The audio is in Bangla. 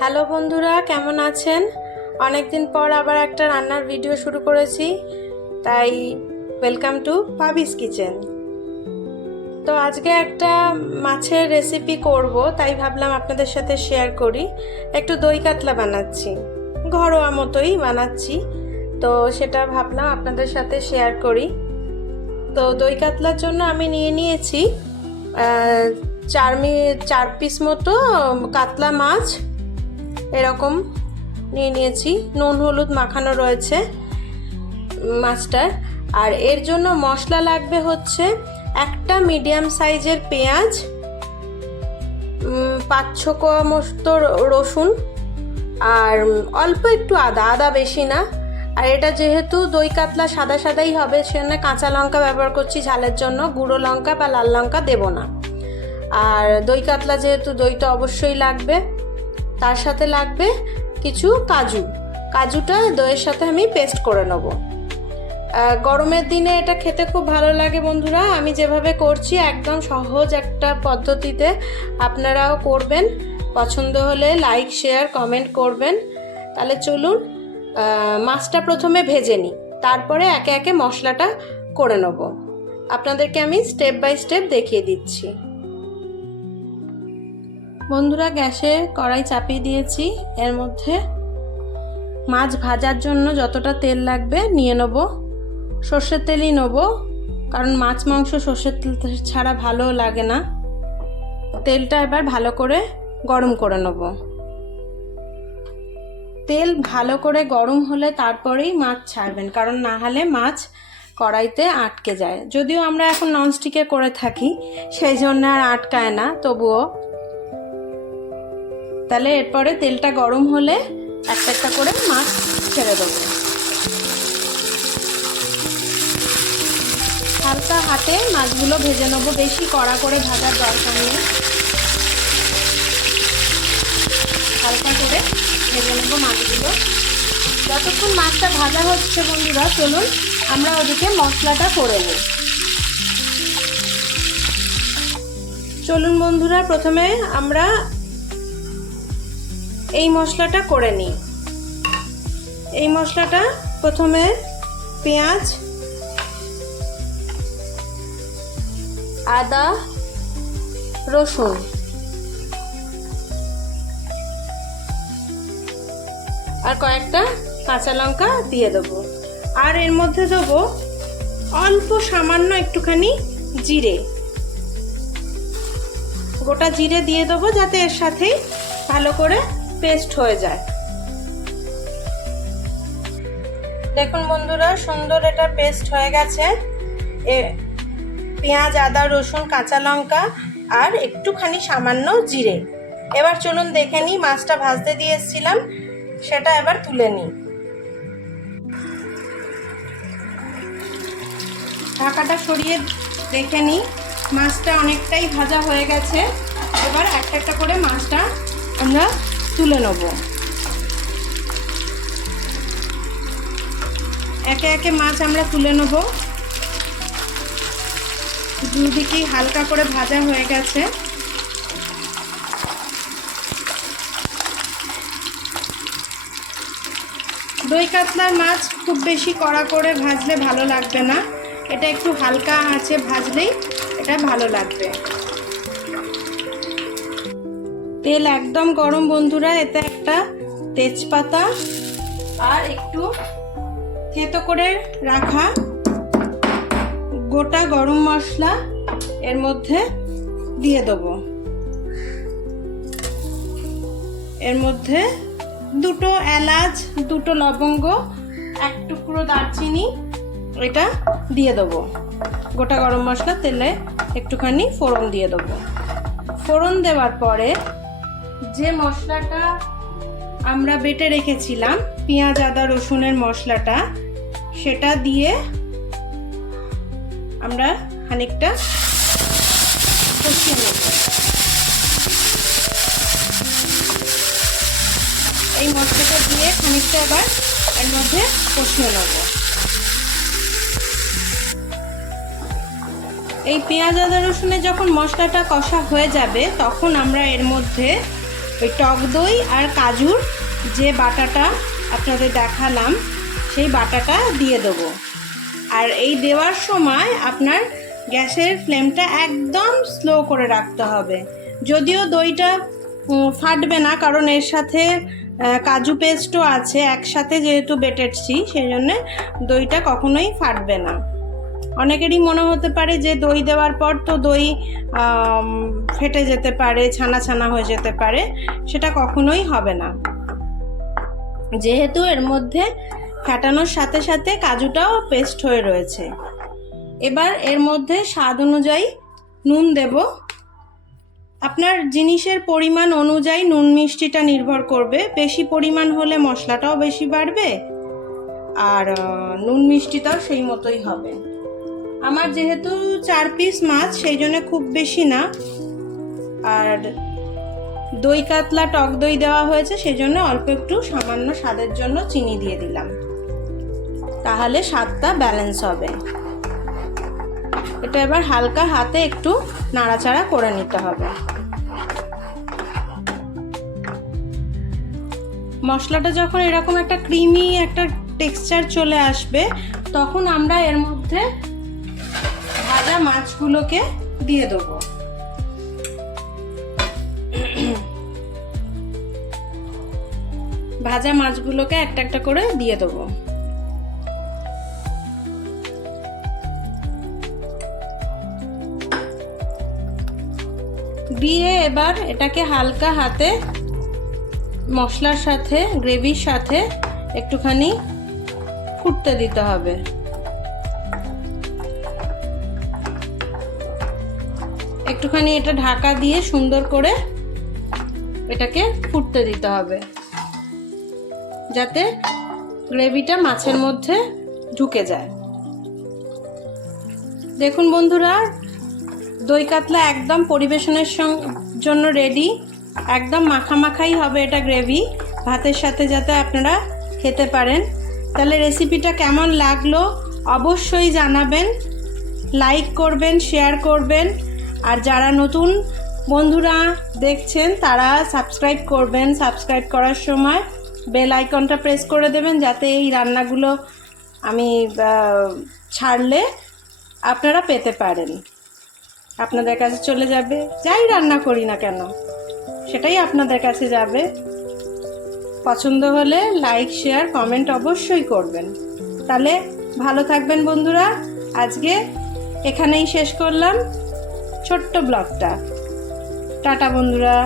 হ্যালো বন্ধুরা, কেমন আছেন? অনেক দিন পর আবার একটা রান্নার ভিডিও শুরু করেছি, তাই ওয়েলকাম টু পাবিস কিচেন। তো আজকে একটা মাছের রেসিপি করব, তাই ভাবলাম আপনাদের সাথে শেয়ার করি। একটু দই কাতলা বানাচ্ছি, ঘরোয়া মতোই বানাচ্ছি, তো সেটা ভাবলাম আপনাদের সাথে শেয়ার করি। তো দই কাতলার জন্য আমি নিয়ে নিয়েছি 4 পিস মতো কাতলা মাছ, এরকম নিয়ে নিয়েছি। নুন হলুদ মাখানো রয়েছে মাছটার। আর এর জন্য মশলা লাগবে হচ্ছে একটা মিডিয়াম সাইজের পেঁয়াজ, 5-6 কোয়া মতো রসুন, আর অল্প একটু আদা বেশি না। আর এটা যেহেতু দই কাতলা সাদা সাদাই হবে, সেজন্য কাঁচা লঙ্কা ব্যবহার করছি ঝালের জন্য, গুঁড়ো লঙ্কা বা লাল লঙ্কা দেব না। আর দই কাতলা যেহেতু দইটা অবশ্যই লাগবে, তার সাথে লাগবে কিছু কাজুটা দইয়ের সাথে আমি পেস্ট করে নেব। গরমের দিনে এটা খেতে খুব ভালো লাগে বন্ধুরা। আমি যেভাবে করছি একদম সহজ একটা পদ্ধতিতে, আপনারাও করবেন। পছন্দ হলে লাইক শেয়ার কমেন্ট করবেন। তাহলে চলুন মাছটা প্রথমে ভেজে নিই, তারপরে একে একে মশলাটা করে নেব। আপনাদেরকে আমি স্টেপ বাই স্টেপ দেখিয়ে দিচ্ছি। বন্ধুরা, গ্যাসে কড়াই চাপিয়ে দিয়েছি। এর মধ্যে মাছ ভাজার জন্য যতটা তেল লাগবে নিয়ে নেব। সর্ষের তেলই নেব, কারণ মাছ মাংস সর্ষের তেল ছাড়া ভালো লাগে না। তেলটা এবার ভালো করে গরম করে নেব। তেল ভালো করে গরম হলে তারপরেই মাছ ছাড়বেন, কারণ না হলে মাছ কড়াইতে আটকে যায়। যদিও আমরা এখন ননস্টিকে করে থাকি, সেই জন্য আর আটকায় না, তবুও। তাহলে এরপরে তেলটা গরম হলে একটা একটা করে মাছ ছেড়ে দেবো। হালকা হাতে মাছগুলো ভেজে নেবো, বেশি কড়া করে ভাজার দরকার নেই। হালকা করে ভেজে নেবো মাছগুলো। যতক্ষণ মাছটা ভাজা হচ্ছে বন্ধুরা, চলুন আমরা ওদিকে মশলাটা করে নিই। চলুন বন্ধুরা, প্রথমে আমরা এই মশলাটা করে নিই। এই মশলাটা প্রথমে পেঁয়াজ, আদা, রসুন আর কয়েকটা কাঁচা লঙ্কা দিয়ে দেবো। আর এর মধ্যে দেবো অল্প সামান্য একটুখানি জিরে, গোটা জিরে দিয়ে দেবো, যাতে এর সাথেই ভালো করে পেস্ট হয়ে যায়। দেখুন বন্ধুরা, সুন্দর এটা পেস্ট হয়ে গেছে। পেঁয়াজ, আদা, রসুন, কাঁচা লঙ্কা আর একটুখানি সামান্য জিরে। এবার চলুন দেখে নিই, মাছটা ভাজতে দিয়ে এসেছিলাম সেটা এবার তুলে নিই। ঢাকাটা সরিয়ে দেখে নিই, মাছটা অনেকটাই ভাজা হয়ে গেছে। এবার একটা একটা করে মাছটা আমরা তুলে নেব। একে একে মাছ আমরা তুলে নেব। দুদিকেই হালকা করে ভাজা হয়ে গেছে। দই কাতলার মাছ খুব বেশি কড়া করে ভাজলে ভালো লাগবে না, এটা একটু হালকা আঁচে ভাজলেই এটা ভালো লাগবে। তেল একদম গরম বন্ধুরা। এতে একটা তেজপাতা আর একটু থেতো করে রাখা গোটা গরম মশলা এর মধ্যে দিয়ে দেবো। এর মধ্যে 2 এলাচ, 2 লবঙ্গ, 1 টুকরো দারচিনি, এটা দিয়ে দেবো। গোটা গরম মশলা তেলে একটুখানি ফোড়ন দিয়ে দেবো। ফোড়ন দেওয়ার পরে যে মশলাটা আমরা বেটে রেখেছিলাম, পেঁয়াজ, আদা, রসুনের মশলাটা, সেটা দিয়ে আমরা খানিকটা কষিয়ে নেব। এই মশলাটা দিয়ে খানিকটা এবার এর মধ্যে কষিয়ে নেব। এই পেঁয়াজ, আদা, রসুনের যখন মশলাটা কষা হয়ে যাবে, তখন আমরা এর মধ্যে ওই টক দই আর কাজুর যে বাটাটা আপনাদের দেখালাম সেই বাটাটা দিয়ে দেবো। আর এই দেওয়ার সময় আপনার গ্যাসের ফ্লেমটা একদম স্লো করে রাখতে হবে। যদিও দইটা ফাটবে না, কারণ এর সাথে কাজু পেস্টও আছে একসাথে, যেহেতু বেটেছি সেই জন্যে দইটা কখনোই ফাটবে না। অনেকেরই মনে হতে পারে যে দই দেওয়ার পর তো দই ফেটে যেতে পারে, ছানা ছানা হয়ে যেতে পারে, সেটা কখনোই হবে না, যেহেতু এর মধ্যে ফেটানোর সাথে সাথে কাজুটাও পেস্ট হয়ে রয়েছে। এবার এর মধ্যে স্বাদ অনুযায়ী নুন দেব। আপনার জিনিসের পরিমাণ অনুযায়ী নুন মিষ্টিটা নির্ভর করবে। বেশি পরিমাণ হলে মশলাটাও বেশি বাড়বে আর নুন মিষ্টিটাও সেই মতোই হবে। আমার যেহেতু 4 পিস মাছ, সেই জন্য খুব বেশি না, আর দই কাতলা টক দই দেওয়া হয়েছে সেই জন্য অল্প একটু সামান্য স্বাদের জন্য চিনি দিয়ে দিলাম, তাহলে স্বাদটা ব্যালেন্স হবে। এটা এবার হালকা হাতে একটু নাড়াচাড়া করে নিতে হবে। মশলাটা যখন এরকম একটা ক্রিমি একটা টেক্সচার চলে আসবে, তখন আমরা এর মধ্যে ভাজা মাছগুলোকে দিয়ে দেবো। ভাজা মাছগুলোকে একটা একটা করে দিয়ে দেবো। দিয়ে এবার এটাকে হালকা হাতে মশলার সাথে গ্রেভির সাথে একটুখানি ফুটতে দিতে হবে। একটুখানি এটা ঢাকা দিয়ে সুন্দর করে এটাকে ফুটতে দিতে হবে, যাতে গ্রেভিটা মাছের মধ্যে ঢুকে যায়। দেখুন বন্ধুরা, দই কাতলা একদম পরিবেশনের জন্য রেডি। একদম মাখামাখাই হবে এটা গ্রেভি, ভাতের সাথে যাতে আপনারা খেতে পারেন। তাহলে রেসিপিটা কেমন লাগলো অবশ্যই জানাবেন, লাইক করবেন, শেয়ার করবেন। আর যারা নতুন বন্ধুরা দেখছেন তারা সাবস্ক্রাইব করবেন। সাবস্ক্রাইব করার সময় বেল আইকনটা প্রেস করে দেবেন, যাতে এই রান্নাগুলো আমি ছাড়লে আপনারা পেতে পারেন। আপনাদের কাছে চলে যাবে, যাই রান্না করি না কেন সেটাই আপনাদের কাছে যাবে। পছন্দ হলে লাইক শেয়ার কমেন্ট অবশ্যই করবেন। তাহলে ভালো থাকবেন বন্ধুরা। আজকে এখানেই শেষ করলাম ছোট্ট ব্লগটা। টাটা বন্ধুরা।